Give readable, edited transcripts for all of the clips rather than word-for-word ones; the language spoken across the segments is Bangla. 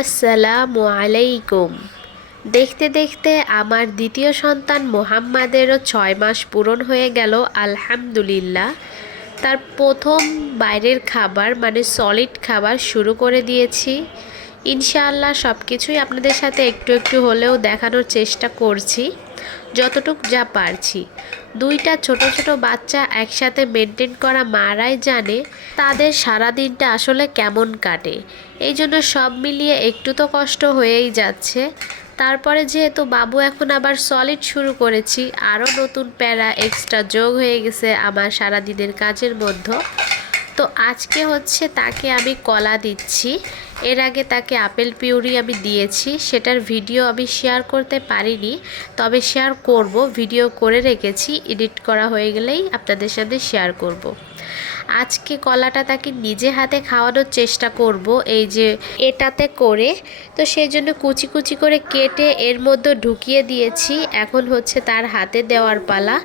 আসসালামু আলাইকুম। দেখতে দেখতে আমার দ্বিতীয় সন্তান মোহাম্মদেরও 6 মাস পূরণ হয়ে গেল আলহামদুলিল্লাহ। তার প্রথম বাইরের খাবার মানে সলিড খাবার শুরু করে দিয়েছি। ইনশাআল্লাহ সব কিছুই আপনাদের সাথে একটু একটু হলেও দেখানোর চেষ্টা করছি, যতটুক যা পারছি। দুইটা ছোট ছোট বাচ্চা একসাথে মেনটেন করা মারাই জানে তাদের সারা দিনটা আসলে কেমন কাটে। এই জন্য সব মিলিয়ে একটু তো কষ্ট হয়েই যাচ্ছে। তারপরে যেহেতু বাবু এখন আবার সলিড শুরু করেছি, আরও নতুন প্যারা এক্সট্রা যোগ হয়ে গেছে আমার সারা দিনের কাজের মধ্যে। তো আজকে হচ্ছে তাকে আমি কলা দিচ্ছি। এর আগে তাকে আপেল পিউরি আমি দিয়েছি, সেটার ভিডিও আমি শেয়ার করতে পারিনি, তবে শেয়ার করব, ভিডিও করে রেখেছি, এডিট করা হয়ে গেলেই আপনাদের সাথে শেয়ার করব। আজকে কলাটা তাকে নিজে হাতে খাওয়ানোর চেষ্টা করব, এই যে এটাতে করে। তো সেই জন্য কুচি কুচি করে কেটে এর মধ্যে ঢুকিয়ে দিয়েছি। এখন হচ্ছে তার হাতে দেওয়ার পালা।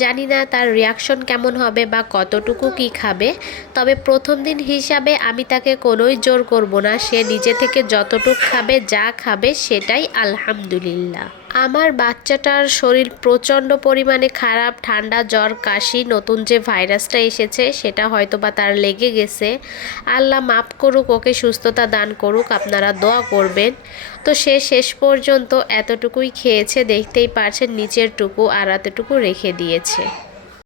জানি না তার রিয়াকশন কেমন হবে বা কতটুকু কি খাবে, তবে প্রথম দিন হিসাবে আমি তাকে কোনোই জোর করব না। সে নিজে থেকে যতটুকু খাবে, যা খাবে সেটাই আলহামদুলিল্লাহ। আমার বাচ্চাটার শরীর প্রচণ্ড পরিমাণে খারাপ, ঠান্ডা জ্বর কাশি, নতুন যে ভাইরাসটা এসেছে সেটা হয়তো বা তার লেগে গেছে। আল্লাহ মাফ করুক, ওকে সুস্থতা দান করুক, আপনারা দোয়া করবেন। তো সে শেষ পর্যন্ত এতটুকুই খেয়েছে, দেখতেই পারছেন নিচের টুকু আর এতটুকু রেখে দিয়েছে।